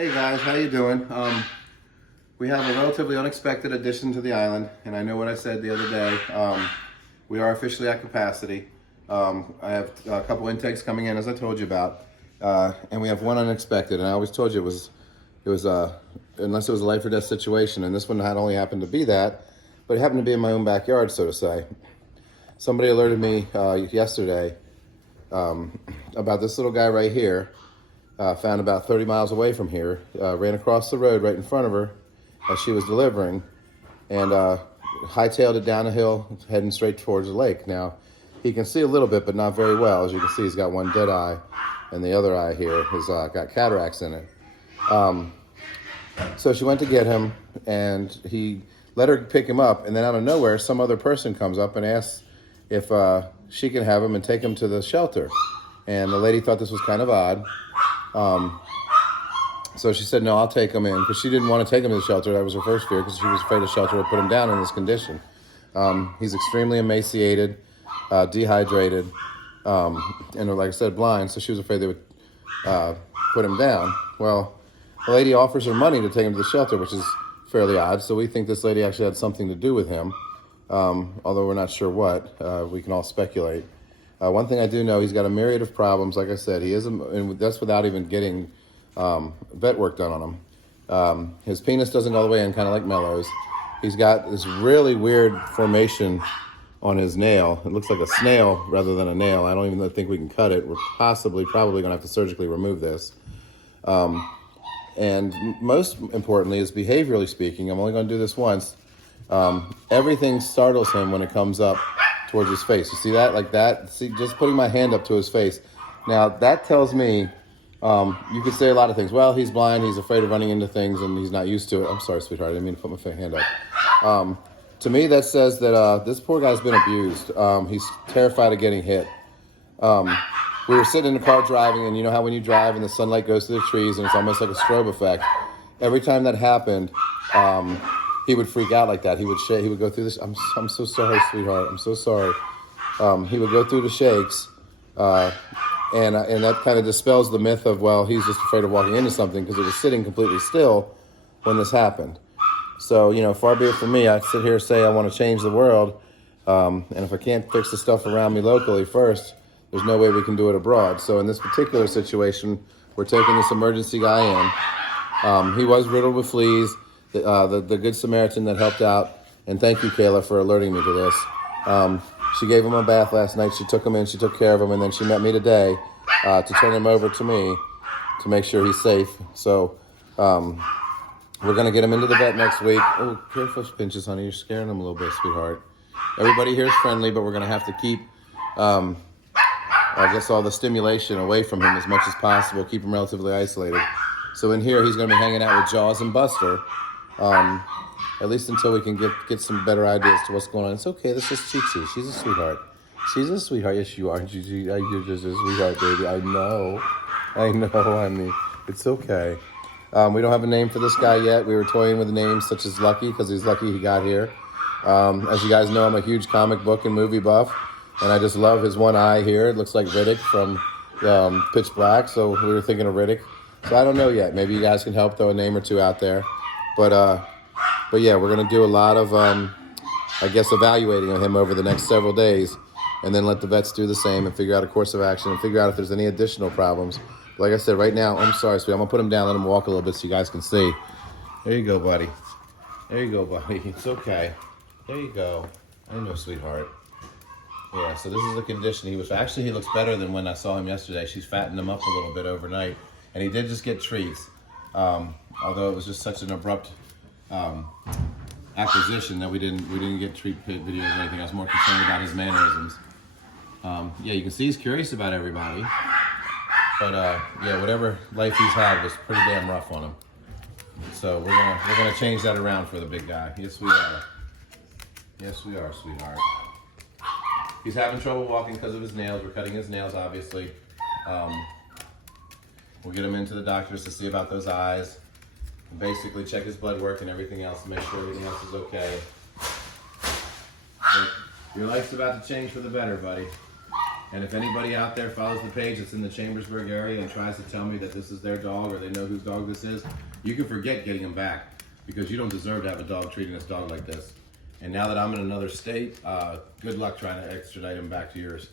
Hey guys, how you doing? We have a relatively unexpected addition to the island, and I know what I said the other day. We are officially at capacity. I have a couple intakes coming in, as I told you about, and we have one unexpected. And I always told you it was unless it was a life or death situation, and this one had only happened to be that, but it happened to be in my own backyard, so to say. Somebody alerted me yesterday about this little guy right here. Found about 30 miles away from here, ran across the road right in front of her as she was delivering, and hightailed it down a hill, heading straight towards the lake. Now, he can see a little bit, but not very well. As you can see, he's got one dead eye, and the other eye here has got cataracts in it. So she went to get him, and he let her pick him up, and then out of nowhere, some other person comes up and asks if she can have him and take him to the shelter. And the lady thought this was kind of odd. So she said, no, I'll take him in, because she didn't want to take him to the shelter. That was her first fear, because she was afraid the shelter would put him down in this condition. He's extremely emaciated, dehydrated, and like I said, blind, so she was afraid they would put him down. Well, the lady offers her money to take him to the shelter, which is fairly odd, so we think this lady actually had something to do with him, although we're not sure what. We can all speculate. One thing I do know, he's got a myriad of problems. Like I said, he is, and that's without even getting vet work done on him. His penis doesn't go all the way in, kind of like Mello's. He's got this really weird formation on his nail. It looks like a snail rather than a nail. I don't even think we can cut it. We're probably going to have to surgically remove this. And most importantly is behaviorally speaking, I'm only going to do this once. Everything startles him when it comes up towards his face. You see that? Like that? See, just putting my hand up to his face. Now, that tells me, you could say a lot of things. Well, he's blind, he's afraid of running into things, and he's not used to it. I'm sorry, sweetheart, I didn't mean to put my hand up. To me, that says that this poor guy's been abused. He's terrified of getting hit. We were sitting in the car driving, and you know how when you drive and the sunlight goes through the trees and it's almost like a strobe effect? Every time that happened, he would freak out like that. He would shake. He would go through this. I'm so sorry, sweetheart. I'm so sorry. He would go through the shakes, and that kind of dispels the myth of, well, he's just afraid of walking into something, because it was sitting completely still when this happened. So, you know, far be it from me. I sit here and say I want to change the world, and if I can't fix the stuff around me locally first, there's no way we can do it abroad. So in this particular situation, we're taking this emergency guy in. He was riddled with fleas. The good Samaritan that helped out, and thank you, Kayla, for alerting me to this. She gave him a bath last night. She took him in, she took care of him, and then she met me today to turn him over to me to make sure he's safe. So we're going to get him into the vet next week. Oh, careful pinches, honey. You're scaring him a little bit, sweetheart. Everybody here is friendly, but we're going to have to keep, I guess, all the stimulation away from him as much as possible, keep him relatively isolated. So in here, he's going to be hanging out with Jaws and Buster. At least until we can get some better ideas to what's going on. It's okay. This is Chi-Chi. She's a sweetheart. She's a sweetheart. Yes, you are. You're just a sweetheart, baby. I know, honey. It's okay. We don't have a name for this guy yet. We were toying with names such as Lucky, because he's lucky he got here. As you guys know, I'm a huge comic book and movie buff, and I just love his one eye here. It looks like Riddick from Pitch Black, so we were thinking of Riddick. So I don't know yet. Maybe you guys can help throw a name or two out there. But yeah, we're going to do a lot of, I guess, evaluating of him over the next several days, and then let the vets do the same and figure out a course of action and figure out if there's any additional problems. Like I said, right now, I'm sorry, sweetie. I'm going to put him down, let him walk a little bit so you guys can see. There you go, buddy. There you go, buddy. It's okay. There you go. I know, sweetheart. Yeah, so this is the condition. He looks better than when I saw him yesterday. She's fattened him up a little bit overnight. And he did just get treats, although it was just such an abrupt acquisition that we didn't get treat videos or anything. I was more concerned about his mannerisms. Yeah, you can see he's curious about everybody, but yeah, whatever life he's had was pretty damn rough on him. So we're gonna change that around for the big guy. Yes, we are. Yes, we are, sweetheart. He's having trouble walking because of his nails. We're cutting his nails, obviously. We'll get him into the doctors to see about those eyes. And basically check his blood work and everything else to make sure everything else is okay. But your life's about to change for the better, buddy. And if anybody out there follows the page that's in the Chambersburg area and tries to tell me that this is their dog or they know whose dog this is, you can forget getting him back, because you don't deserve to have a dog treating this dog like this. And now that I'm in another state, good luck trying to extradite him back to yours.